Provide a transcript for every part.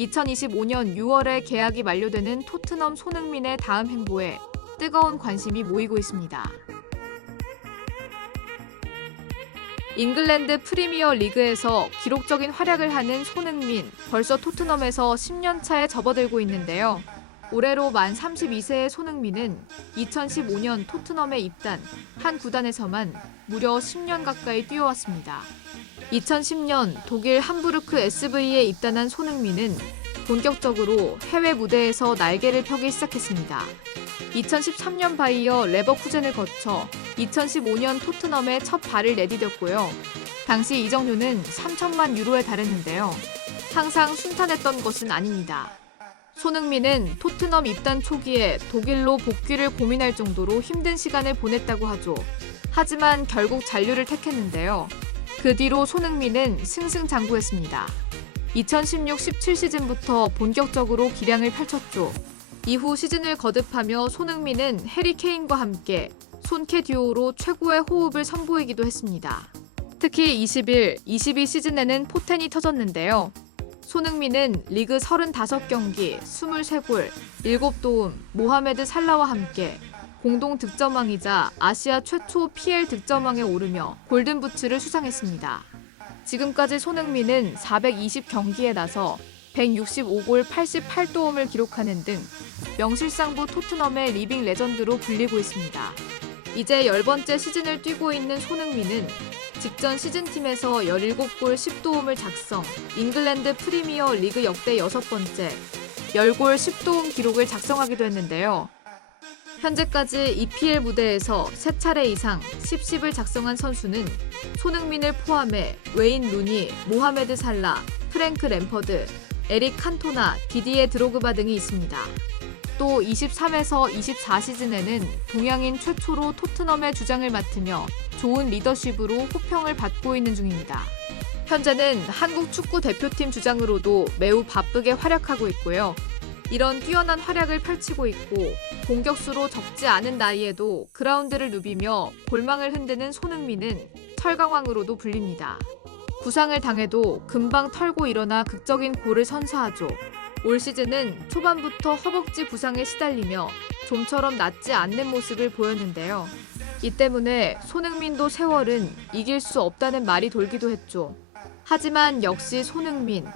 2025년 6월에 계약이 만료되는 토트넘 손흥민의 다음 행보에 뜨거운 관심이 모이고 있습니다. 잉글랜드 프리미어 리그에서 기록적인 활약을 하는 손흥민, 벌써 토트넘에서 10년 차에 접어들고 있는데요. 올해로 만 32세의 손흥민은 2015년 토트넘에 입단, 한 구단에서만 무려 10년 가까이 뛰어왔습니다. 2010년 독일 함부르크 SV에 입단한 손흥민은 본격적으로 해외 무대에서 날개를 펴기 시작했습니다. 2013년 바이어 레버쿠젠을 거쳐 2015년 토트넘에 첫 발을 내디뎠고요. 당시 이적료는 3천만 유로에 달했는데요. 항상 순탄했던 것은 아닙니다. 손흥민은 토트넘 입단 초기에 독일로 복귀를 고민할 정도로 힘든 시간을 보냈다고 하죠. 하지만 결국 잔류를 택했는데요. 그 뒤로 손흥민은 승승장구했습니다. 2016-17 시즌부터 본격적으로 기량을 펼쳤죠. 이후 시즌을 거듭하며 손흥민은 해리 케인과 함께 손캐 듀오로 최고의 호흡을 선보이기도 했습니다. 특히 21-22 시즌에는 포텐이 터졌는데요. 손흥민은 리그 35경기, 23골, 7도움, 모하메드 살라와 함께 공동 득점왕이자 아시아 최초 PL 득점왕에 오르며 골든부츠를 수상했습니다. 지금까지 손흥민은 420경기에 나서 165골 88도움을 기록하는 등 명실상부 토트넘의 리빙 레전드로 불리고 있습니다. 이제 10번째 시즌을 뛰고 있는 손흥민은 직전 시즌팀에서 17골 10도움을 작성, 잉글랜드 프리미어 리그 역대 6번째 10골 10도움 기록을 작성하기도 했는데요. 현재까지 EPL 무대에서 3차례 이상 10을 작성한 선수는 손흥민을 포함해 웨인 루니, 모하메드 살라, 프랭크 램퍼드, 에릭 칸토나, 디디에 드로그바 등이 있습니다. 또 23에서 24 시즌에는 동양인 최초로 토트넘의 주장을 맡으며 좋은 리더십으로 호평을 받고 있는 중입니다. 현재는 한국 축구 대표팀 주장으로도 매우 바쁘게 활약하고 있고요. 이런 뛰어난 활약을 펼치고 있고 공격수로 적지 않은 나이에도 그라운드를 누비며 골망을 흔드는 손흥민은 철강왕으로도 불립니다. 부상을 당해도 금방 털고 일어나 극적인 골을 선사하죠. 올 시즌은 초반부터 허벅지 부상에 시달리며 좀처럼 낫지 않는 모습을 보였는데요. 이 때문에 손흥민도 세월은 이길 수 없다는 말이 돌기도 했죠. 하지만 역시 손흥민,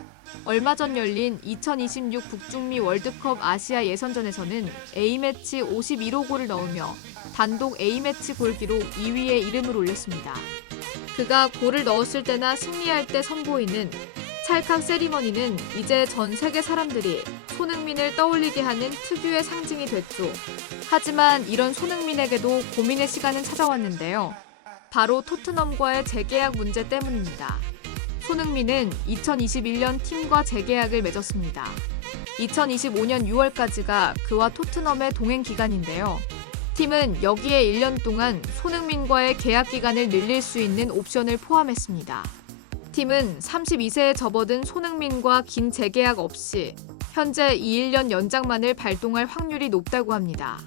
얼마 전 열린 2026 북중미 월드컵 아시아 예선전에서는 A매치 51호 골을 넣으며 단독 A매치 골 기록 2위에 이름을 올렸습니다. 그가 골을 넣었을 때나 승리할 때 선보이는 찰칵 세리머니는 이제 전 세계 사람들이 손흥민을 떠올리게 하는 특유의 상징이 됐죠. 하지만 이런 손흥민에게도 고민의 시간은 찾아왔는데요. 바로 토트넘과의 재계약 문제 때문입니다. 손흥민은 2021년 팀과 재계약을 맺었습니다. 2025년 6월까지가 그와 토트넘의 동행 기간인데요. 팀은 여기에 1년 동안 손흥민과의 계약 기간을 늘릴 수 있는 옵션을 포함했습니다. 팀은 32세에 접어든 손흥민과 긴 재계약 없이 현재 이 1년 연장만을 발동할 확률이 높다고 합니다.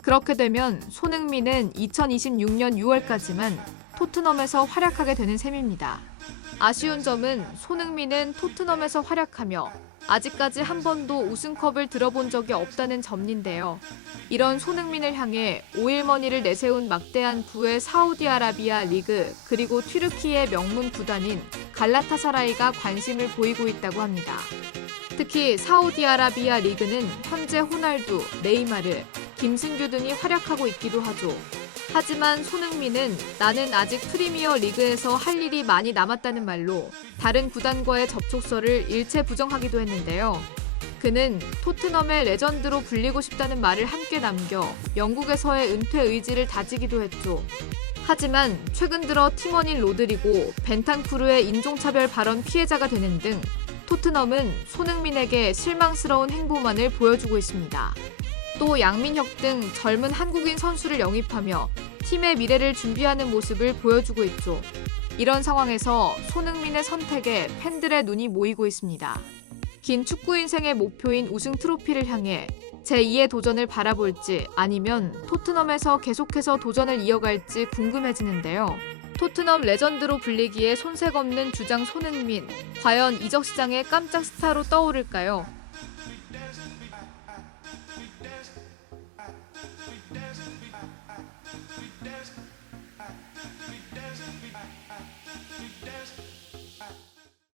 그렇게 되면 손흥민은 2026년 6월까지만 토트넘에서 활약하게 되는 셈입니다. 아쉬운 점은 손흥민은 토트넘에서 활약하며 아직까지 한 번도 우승컵을 들어본 적이 없다는 점인데요. 이런 손흥민을 향해 오일머니를 내세운 막대한 부의 사우디아라비아 리그 그리고 튀르키의 명문 구단인 갈라타사라이가 관심을 보이고 있다고 합니다. 특히 사우디아라비아 리그는 현재 호날두, 네이마르, 김승규 등이 활약하고 있기도 하죠. 하지만 손흥민은 나는 아직 프리미어 리그에서 할 일이 많이 남았다는 말로 다른 구단과의 접촉서를 일체 부정하기도 했는데요. 그는 토트넘의 레전드로 불리고 싶다는 말을 함께 남겨 영국에서의 은퇴 의지를 다지기도 했죠. 하지만 최근 들어 팀원인 로드리고 벤탄쿠르의 인종차별 발언 피해자가 되는 등 토트넘은 손흥민에게 실망스러운 행보만을 보여주고 있습니다. 또 양민혁 등 젊은 한국인 선수를 영입하며 팀의 미래를 준비하는 모습을 보여주고 있죠. 이런 상황에서 손흥민의 선택에 팬들의 눈이 모이고 있습니다. 긴 축구 인생의 목표인 우승 트로피를 향해 제2의 도전을 바라볼지 아니면 토트넘에서 계속해서 도전을 이어갈지 궁금해지는데요. 토트넘 레전드로 불리기에 손색 없는 주장 손흥민. 과연 이적 시장의 깜짝 스타로 떠오를까요?